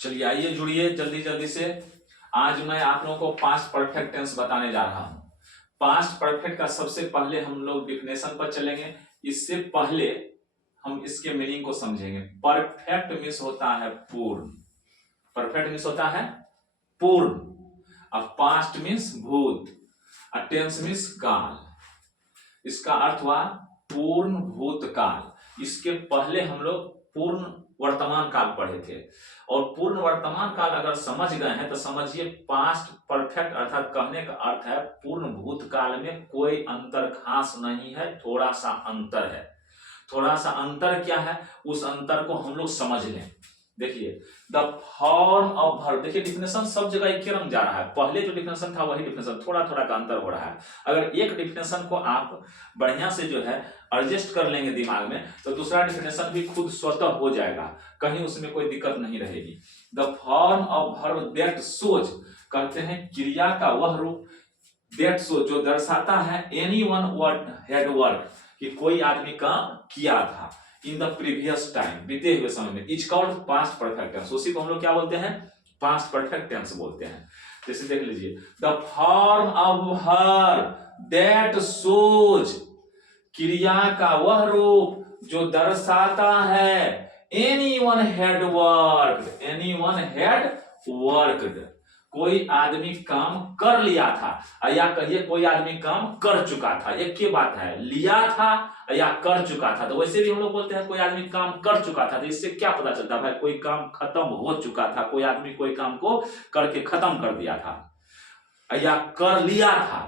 चलिए आइए जुड़िए जल्दी जल्दी से। आज मैं आप लोगों को पास्ट परफेक्ट टेंस बताने जा रहा हूं। पास्ट परफेक्ट का सबसे पहले हम लोग डिफिनेशन पर चलेंगे। इससे पहले हम इसके मीनिंग को समझेंगे। परफेक्ट मीन्स होता है पूर्ण। परफेक्ट मीन्स होता है पूर्ण। अब पास्ट मीन्स भूत, टेंस मीन्स काल। इसका अर्थ हुआ पूर्ण भूतकाल। इसके पहले हम लोग पूर्ण वर्तमान काल पढ़े थे, और पूर्ण वर्तमान काल अगर समझ गए हैं तो समझिए पास्ट परफेक्ट अर्थात कहने का अर्थ है पूर्ण भूतकाल में कोई अंतर खास नहीं है, थोड़ा सा अंतर है। थोड़ा सा अंतर क्या है, उस अंतर को हम लोग समझ लें। देखिए द फॉर्म ऑफ वर्ब, देखिए डिफिनेशन सब जगह एक ही रंग जा रहा है। पहले जो डिफिनेशन था वही डिफिनेशन, थोड़ा थोड़ा का अंतर हो रहा है। अगर एक डिफिनेशन को आप बढ़िया से जो है एडजस्ट कर लेंगे दिमाग में, तो दूसरा डिफिनेशन भी खुद स्वतः हो जाएगा, कहीं उसमें कोई दिक्कत नहीं रहेगी। The form of verb that shows, कहते हैं क्रिया का वह रूप, दैट शोज जो दर्शाता है any one word had work, कि कोई आदमी काम किया था इन द प्रीवियस टाइम, बीते हुए समय में, is called past perfect tense. उसी को हम लोग क्या बोलते हैं, पास्ट परफेक्ट टेंस बोलते हैं। जैसे देख लीजिए the form of her that shows, क्रिया का वह रूप जो दर्शाता है any one had worked, any one had worked, कोई आदमी काम कर लिया था, या कहिए कोई आदमी काम कर चुका था। एक ही बात है, लिया था या कर चुका था। तो वैसे भी हम लोग बोलते हैं कोई आदमी काम कर चुका था। तो इससे क्या पता चलता है, भाई कोई काम खत्म हो चुका था, कोई आदमी कोई काम को करके खत्म कर दिया था या कर लिया था।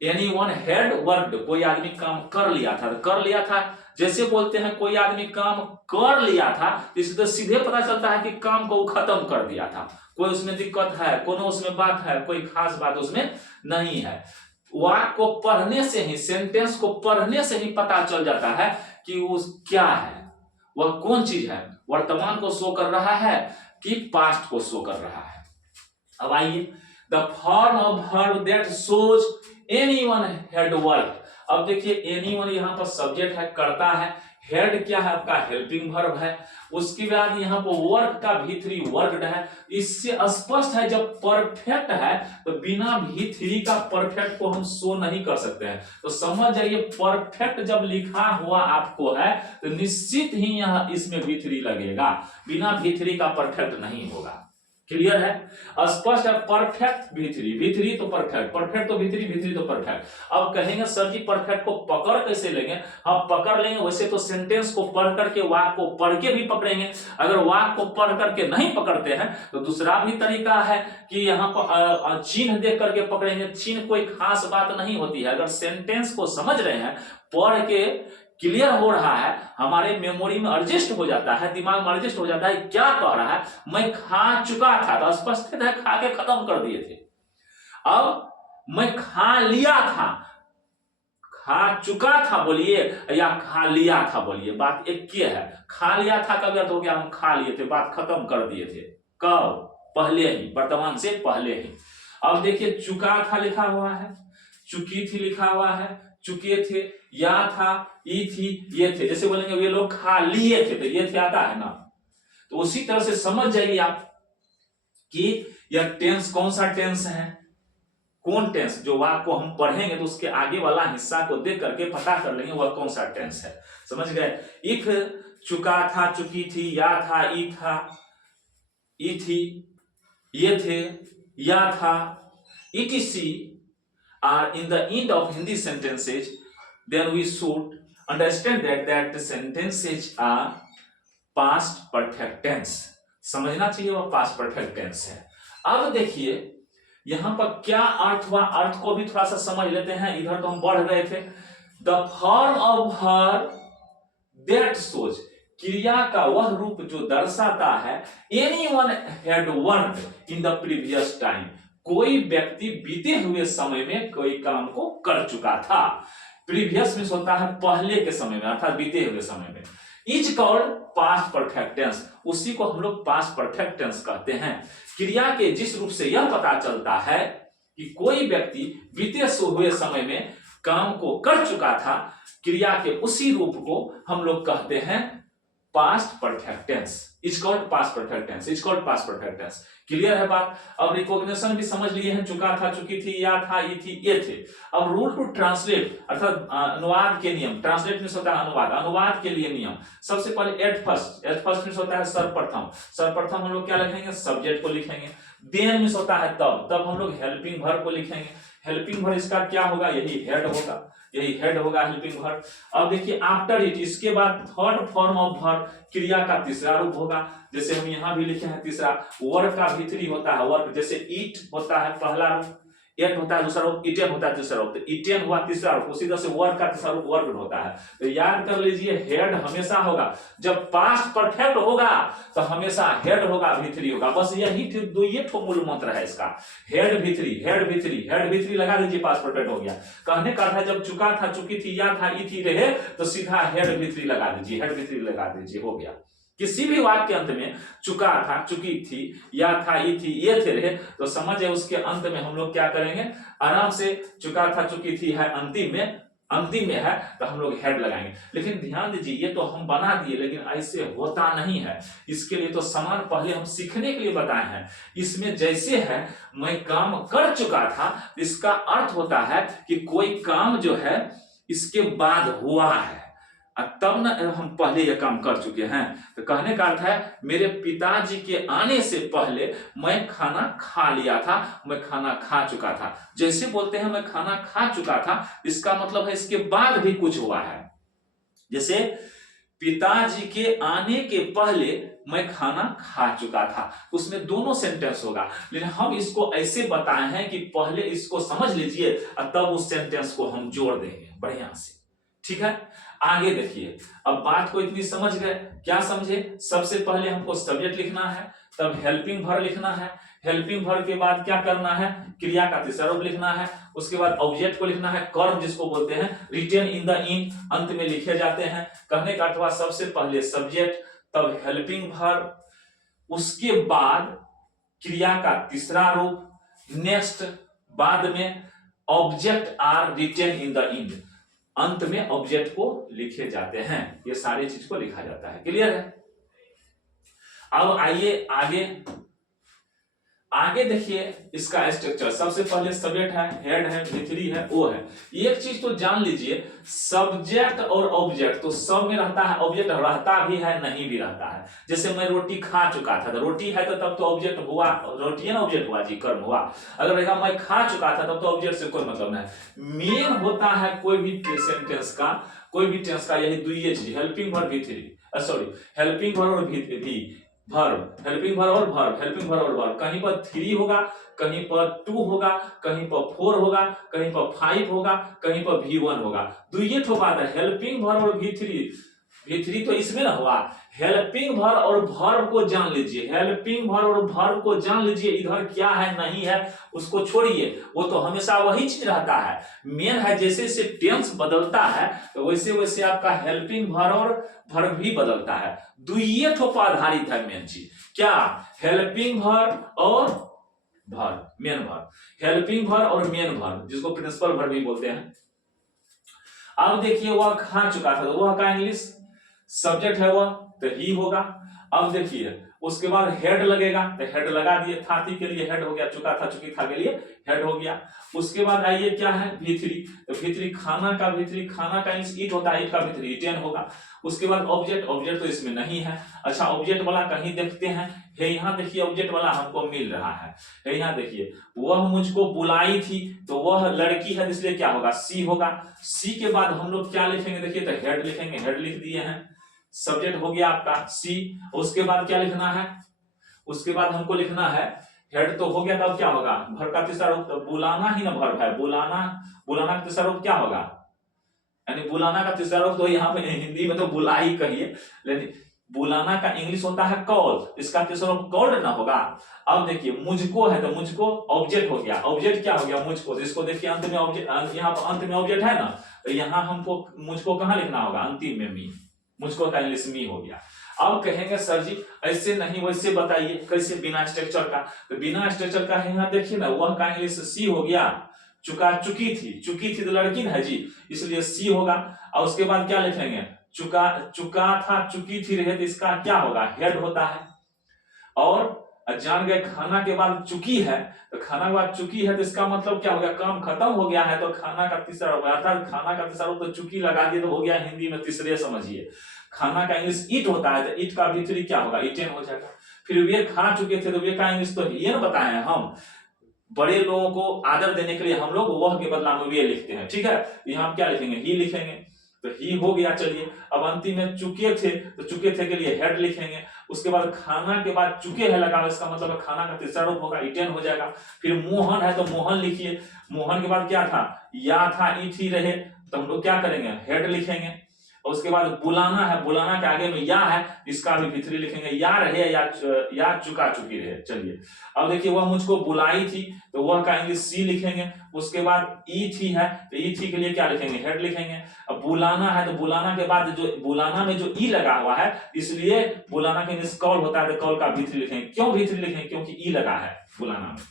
एनी वन हैड वर्कड, कोई आदमी काम कर लिया था। तो कर लिया था जैसे बोलते हैं कोई आदमी काम कर लिया था, इससे तो सीधे पता चलता है कि काम को खत्म कर दिया था। कोई उसमें दिक्कत है, कोनो उसमें बात है, कोई खास बात उसमें नहीं है। वाक्य को पढ़ने से ही, सेंटेंस को पढ़ने से ही पता चल जाता है कि वो क्या है, वह कौन चीज है, वर्तमान को शो कर रहा है कि पास्ट को शो कर रहा है। अब आइए the form of verb that shows anyone had work. अब देखिए एनीवन यहाँ पर सब्जेक्ट है, करता है। हेड क्या है आपका, हेल्पिंग वर्ब है। उसके बाद यहाँ पर वर्क का भी3 वर्कड है। इससे स्पष्ट है जब परफेक्ट है तो बिना भी3 का परफेक्ट को हम शो नहीं कर सकते हैं। तो समझ जाइए परफेक्ट जब लिखा हुआ आपको है तो निश्चित ही यहाँ इसमें भी3 लगेगा, बिना भी3 का परफेक्ट नहीं होगा। क्लियर है, स्पष्ट है। परफेक्ट भी3 तो परफेक्ट, परफेक्ट तो भी3 तो परफेक्ट। अब कहेंगे सर जी परफेक्ट को पकड़ कैसे लेंगे, हम पकड़ लेंगे वैसे तो सेंटेंस को पढ़ करके वाक्य को पढ़ के भी पकड़ेंगे। अगर वाक्य को पढ़ करके नहीं पकड़ते हैं तो दूसरा भी तरीका है कि यहाँ पर चिन्ह देख करके पकड़ेंगे। चिन्ह कोई खास बात नहीं होती है। अगर सेंटेंस को समझ रहे हैं, पढ़ के क्लियर हो रहा है, हमारे मेमोरी में एडजस्ट हो जाता है, दिमाग में एडजस्ट हो जाता है, क्या कह रहा है, मैं खा चुका था, तो स्पष्ट है खा के खत्म कर दिए थे। अब मैं खा लिया था, खा चुका था बोलिए या खा लिया था बोलिए, बात एक ही है। खा लिया था कब अर्थ हो गया, हम खा लिए थे, बात खत्म कर दिए थे। कब, पहले ही, वर्तमान से पहले ही। अब देखिए चुका था लिखा हुआ है, चुकी थी लिखा हुआ है, चुके थे, या था, ई थी, ये थे। जैसे बोलेंगे ये लोग खा लिए थे, तो ये थे आता है ना। तो उसी तरह से समझ जाइए आप कि यह टेंस कौन सा टेंस है, कौन टेंस, जो वाक्य को हम पढ़ेंगे तो उसके आगे वाला हिस्सा को देख करके पता कर लेंगे वह कौन सा टेंस है। समझ गए। इफ चुका था, चुकी थी, या था, ई थी, ये थे, या था, etc are in the end of Hindi sentences, then we should understand that the sentences are past perfect tense। समझना चाहिए वह past perfect tense है। अब देखिए यहां पर क्या अर्थ हुआ, अर्थ को भी थोड़ा सा समझ लेते हैं। इधर तो हम बढ़ गए थे। The form of her that shows, क्रिया का वह रूप जो दर्शाता है anyone had worked in the previous time, कोई व्यक्ति बीते हुए समय में कोई काम को कर चुका था। प्रीवियस मींस होता है पहले के समय में, अर्थात बीते हुए समय में। Is called past perfect tense, उसी को हम लोग पास्ट परफेक्ट टेंस कहते हैं। क्रिया के जिस रूप से यह पता चलता है कि कोई व्यक्ति बीते हुए समय में काम को कर चुका था, क्रिया के उसी रूप को हम लोग कहते हैं past perfect tense, is called past perfect tense, is called past perfect tense. Clear है बात? अब रिकॉग्निशन भी समझ लिए हैं, चुका था, चुकी थी, या था, ई थी, ये थे। अब रूल टू ट्रांसलेट अर्थात अनुवाद के नियम, ट्रांसलेट मींस होता है अनुवाद, अनुवाद के लिए नियम। सबसे पहले at first, at first means होता है सर्वप्रथम, सर्वप्रथम हम लोग क्या लिखेंगे, सब्जेक्ट को लिखेंगे। देन मींस होता है तब, तब हम लोग हेल्पिंग वर्ब को लिखेंगे। हेल्पिंग वर्ब इसका क्या होगा, यही हेड होगा, यही हेड होगा हेल्पिंग वर्ब। अब देखिए आफ्टर इट, इसके बाद थर्ड फॉर्म ऑफ वर्ब, क्रिया का तीसरा रूप होगा। जैसे हम यहाँ भी लिखे हैं तीसरा, वर्ब का भीतरी होता है वर्ब, जैसे ईट होता है पहला रूप, एट होता है दूसरा रूप, इटेन होता है तीसरा रूप, तो इटेन हुआ तीसरा रूप, उसी तरह से वर्ब का तीसरा रूप वर्ब होता है। तो याद कर लीजिए हेड हमेशा होगा, जब पास्ट परफेक्ट होगा तो हमेशा हेड होगा, भीतरी होगा, बस यही दो ये मूल मंत्र है इसका, हेड भीतरी, हेड भीतरी, हेड भीतरी लगा दीजिए, पास्ट परफेक्ट हो गया। कहने का था जब चुका था, चुकी थी, या था, ई थी रहे तो सीधा हेड भीतरी लगा दीजिए, हेड भीतरी लगा दीजिए, हो गया। किसी भी वाक्य के अंत में चुका था, चुकी थी, या था, ई थी, ये थे रहे तो समझे उसके अंत में हम लोग क्या करेंगे, आराम से चुका था, चुकी थी है अंतिम में है तो हम लोग हेड लगाएंगे। लेकिन ध्यान दीजिए ये तो हम बना दिए, लेकिन ऐसे होता नहीं है। इसके लिए तो समान पहले हम सीखने के लिए बताए हैं। इसमें जैसे है मैं काम कर चुका था, इसका अर्थ होता है कि कोई काम जो है इसके बाद हुआ है, तब न हम पहले यह काम कर चुके हैं। तो कहने का अर्थ है मेरे पिताजी के आने से पहले मैं खाना खा लिया था, मैं खाना खा चुका था। जैसे बोलते हैं मैं खाना खा चुका था, इसका मतलब है इसके बाद भी कुछ हुआ है। जैसे पिताजी के आने के पहले मैं खाना खा चुका था, उसमें दोनों सेंटेंस होगा, लेकिन हम इसको ऐसे बताए हैं कि पहले इसको समझ लीजिए और तब उस सेंटेंस को हम जोड़ देंगे बढ़िया से। ठीक है, आगे देखिए। अब बात को इतनी समझ गए, क्या समझे? सबसे पहले हमको सब्जेक्ट लिखना है, तब हेल्पिंग वर्ब लिखना है, हेल्पिंग वर्ब के बाद क्या करना है, क्रिया का तीसरा रूप लिखना है, उसके बाद ऑब्जेक्ट को लिखना है, कर्म जिसको बोलते हैं, रिटेन इन द इन अंत में लिखे जाते हैं। कहने का अर्थवा सबसे पहले सब्जेक्ट, तब हेल्पिंग वर्ब, उसके बाद क्रिया का तीसरा रूप, नेक्स्ट बाद में object are written in the end, अंत में ऑब्जेक्ट को लिखे जाते हैं। ये सारी चीज को लिखा जाता है। क्लियर है? अब आइए आगे देखिए इसका स्ट्रक्चर। सबसे पहले सब्जेक्ट है, हेड है, भीतरी है, ओ है। एक चीज तो जान लीजिए, सब्जेक्ट और ऑब्जेक्ट तो सब में रहता है, ऑब्जेक्ट रहता भी है, नहीं भी रहता है। जैसे मैं रोटी खा चुका था, तो रोटी है तो तब तो ऑब्जेक्ट हुआ, रोटी है ना ऑब्जेक्ट हुआ जी, कर्म हुआ। अगर रहेगा मैं खा चुका था तब तो ऑब्जेक्ट से कोई मतलब नहीं। मेन होता है कोई भी सेंटेंस का, कोई भी टेंस का यही दो चीज, हेल्पिंग वर्ब, भीतरी, सॉरी हेल्पिंग वर्ब और भीतरी वर्ब, हेल्पिंग वर्ब और वर्ब, हेल्पिंग वर्ब और वर्ब। कहीं पर 3 होगा, कहीं पर 2 होगा, कहीं पर 4 होगा, कहीं पर 5 होगा, कहीं पर V1 होगा। दुइये ठो बात है, हेल्पिंग वर्ब और V3 तो इसमें ना हुआ। हेल्पिंग वर्ब और वर्ब को जान लीजिए, हेल्पिंग वर्ब और वर्ब को जान लीजिए, इधर क्या है नहीं है उसको छोड़िए, वो तो हमेशा वही चीज रहता है। मेन है जैसे जैसे टेंस बदलता है तो वैसे वैसे आपका हेल्पिंग वर्ब और वर्ब भी बदलता है। दुइये ठो पर आधारित है मेन चीज, क्या? हेल्पिंग वर्ब और verb, main verb, helping verb और मेन वर्ब, जिसको प्रिंसिपल वर्ब भी बोलते हैं। अब देखिए वह खा चुका था, तो वह का इंग्लिश सब्जेक्ट है वह, तो ही होगा। अब देखिए उसके बाद हेड लगेगा, तो हेड लगा दिए, था थी के लिए हेड हो गया, चुका था चुकी था के लिए हेड हो गया। उसके बाद आइए क्या है, भीतरी, तो भीतरी खाना का भीतरी, खाना का ईट होता है, ईट का भीतरी ईटेन होगा। उसके बाद ऑब्जेक्ट, ऑब्जेक्ट तो इसमें नहीं है। अच्छा ऑब्जेक्ट वाला कहीं देखते हैं, है यहाँ देखिए ऑब्जेक्ट वाला हमको मिल रहा है यहाँ देखिए, वह मुझको बुलाई थी, तो वह लड़की है इसलिए क्या होगा, सी होगा। सी के बाद हम लोग क्या लिखेंगे, देखिए तो हेड लिखेंगे, हेड लिख दिए हैं, सब्जेक्ट हो गया आपका सी। उसके बाद क्या लिखना है, उसके बाद हमको लिखना है, हेड तो हो गया, तब क्या होगा, वर्ब का तीसरा रूप, तो बुलाना ही ना वर्ब है, बुलाना, बुलाना का तीसरा रूप क्या होगा, यानी बुलाना का तीसरा रूप तो यहाँ पे हिंदी में तो बुलाई कहिए, लेकिन बुलाना का इंग्लिश होता है कॉल, इसका तीसरा रूप कॉल्ड ना होगा। अब देखिए मुझको है, तो मुझको ऑब्जेक्ट हो गया, ऑब्जेक्ट क्या हो गया, मुझको, तो इसको देखिए अंत में ऑब्जेक्ट, यहाँ पर अंत में ऑब्जेक्ट है ना, तो यहाँ हमको मुझको कहाँ लिखना होगा, अंतिम में मी, मुझको का इंग्लिश मी हो गया। अब कहेंगे सर जी ऐसे नहीं वैसे बताइए, कैसे बिना स्ट्रक्चर का, तो बिना स्ट्रक्चर का है यहाँ देखिए ना, वह का इंग्लिश सी हो गया, चुकी थी तो लड़की है जी, इसलिए सी होगा। और उसके बाद क्या लिखेंगे, चुका था चुकी थी रहे, तो इसका क्या होगा, हेड होता है। और जान गए खाना के बाद चुकी है, तो खाना के बाद चुकी है तो इसका मतलब क्या हो गया, काम खत्म हो गया है, तो खाना का तीसरा हो गया, अर्थात खाना का तीसरा रूप तो चुकी लगा दिए तो हो गया हिंदी में तीसरे, समझिए। खाना का इंग्लिश ईट होता है, तो ईट का भी क्या होगा, इटेन हो जाएगा। फिर वे खा चुके थे, तो वे का इंग्लिश तो ये ना बताए हैं हम, बड़े लोगों को आदर देने के लिए हम लोग वह के बदला में वे लिखते हैं, ठीक है। यहाँ हम क्या लिखेंगे, ही लिखेंगे, तो ही हो गया। चलिए अब अंतिम में चुके थे, तो चुके थे के लिए हेड लिखेंगे। उसके बाद खाना के बाद चुके है लगा, इसका मतलब खाना का तीसरा रूप होगा, इटेन हो जाएगा। फिर मोहन है तो मोहन लिखिए, मोहन के बाद क्या था, या था, ई थी रहे, तो हम लोग क्या करेंगे, हेड लिखेंगे। और उसके बाद बुलाना है, बुलाना के आगे में या है, इसका भी भितरी लिखेंगे, या रहे या चुका चुकी रहे। चलिए अब देखिए, वह मुझको बुलाई थी, तो वह का इंग्लिश सी लिखेंगे। उसके बाद ई थी है, तो ई थी के लिए क्या लिखेंगे, हेड लिखेंगे। अब बुलाना है, तो बुलाना के बाद जो बुलाना में जो ई लगा हुआ है, इसलिए बुलाना का इंग्लिश कॉल होता है, तो कॉल का भितरी लिखेंगे। क्यों भितरी लिखेंगे, क्योंकि ई लगा है बुलाना में।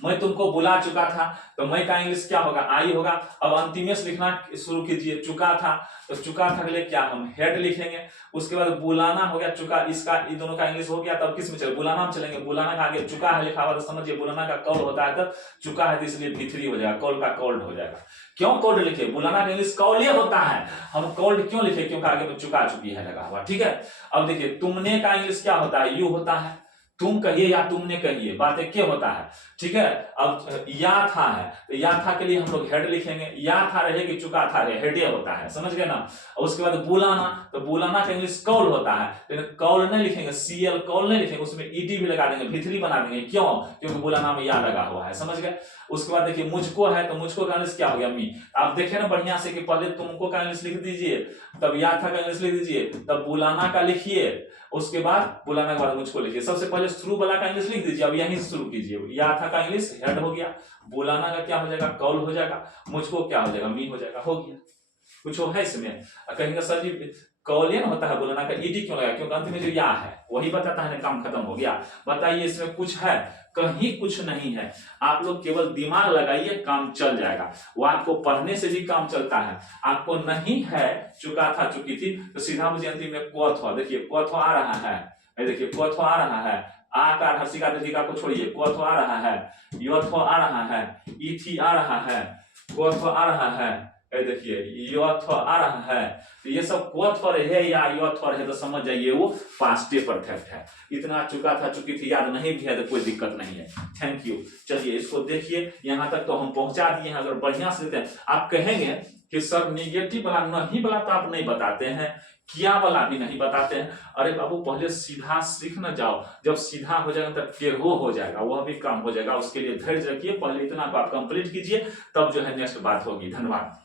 मैं तुमको बुला चुका था, तो मैं का इंग्लिश क्या होगा, आई होगा। अब अंतिम से लिखना शुरू कीजिए, चुका था, तो चुका था के लिए क्या हम हेड लिखेंगे। उसके बाद बुलाना हो गया, चुका, इसका इन दोनों का इंग्लिश हो गया। तब किस में चले, बुलाना में चलेंगे। बुलाना का आगे चुका है लिखा हुआ, तो समझिए बुलाना का कॉल होता है, तो चुका है तो इसलिए भितरी हो जाएगा, कॉल का कॉल्ड हो जाएगा। क्यों कॉल्ड लिखे, बुलाना का इंग्लिश कॉल ये होता है, हम कॉल्ड क्यों लिखे, क्योंकि आगे में चुका चुकी है लगा हुआ, ठीक है। अब देखिए, तुमने का इंग्लिश क्या होता है, यू होता है। तुम कहिए या तुमने कहिए, बात एक क्या होता है, ठीक है। अब या था है, तो या था के लिए हम लोग हेड लिखेंगे। या था रहे कि चुका था रहे, हेड होता है, समझ गए ना। और उसके बाद बुलाना, तो बुलाना का इंग्लिश कॉल होता है, लेकिन कॉल नहीं लिखेंगे, सीएल कॉल नहीं लिखेंगे, उसमें ईडी भी लगा देंगे, भितरी बना देंगे। क्यों, क्योंकि बुलाना में या लगा हुआ है, समझ गए। उसके बाद देखिए, मुझको है, तो मुझको का इंग्लिश क्या हो गया, मी। आप देखे ना बढ़िया से कि पहले तुमको का इंग्लिश लिख दीजिए, तब या था का इंग्लिश लिख दीजिए, तब बुलाना का लिखिए, उसके बाद बुलाना के बाद मुझको लिखिए। सबसे पहले शुरू वाला का इंग्लिश लिख दीजिए, अब यहीं से शुरू कीजिए। या था का इंग्लिश हेड हो गया, बुलाना का क्या हो जाएगा, कॉल हो जाएगा, मुझको क्या हो जाएगा, मी हो जाएगा, हो गया। कुछ हो है इसमें, कहेंगे सर जी कॉल ना होता है, बुलाना का ईडी क्यों लगा, क्योंकि अंत में जो या है वही बताता है ना, काम खत्म हो गया। बताइए इसमें कुछ है, कहीं कुछ नहीं है। आप लोग केवल दिमाग लगाइए, काम चल जाएगा। वो आपको पढ़ने से भी काम चलता है। आपको नहीं है चुका था चुकी थी, तो सीधा मुझे अंतिम में क्वथ, देखिए क्वथ आ रहा है, देखिए क्वथ आ रहा है, आकार हर्षिका दीर्घिका को छोड़िए, क्वथ आ रहा है, यथ आ रहा है, इथि आ रहा है, क्वथ आ रहा है, देखिए यथ आ रहा है। तो ये सब क्वथ है या यथ है, तो समझ जाइए वो पास्ट परफेक्ट है। इतना चुका था चुकी थी याद नहीं भी है तो कोई दिक्कत नहीं है। Thank you. चलिए इसको देखिए, यहाँ तक तो हम पहुंचा दिए हैं। अगर बढ़िया से देते हैं, आप कहेंगे कि सर निगेटिव वाला नहीं वाला तो आप नहीं बताते हैं, किया वाला भी नहीं बताते हैं। अरे बाबू पहले सीधा सीख न जाओ, जब सीधा हो जाएगा तब टेढ़ो हो जाएगा, वह भी काम हो जाएगा। उसके लिए धैर्य रखिए, पहले इतना को आप कंप्लीट कीजिए, तब जो है नेक्स्ट बात होगी। धन्यवाद।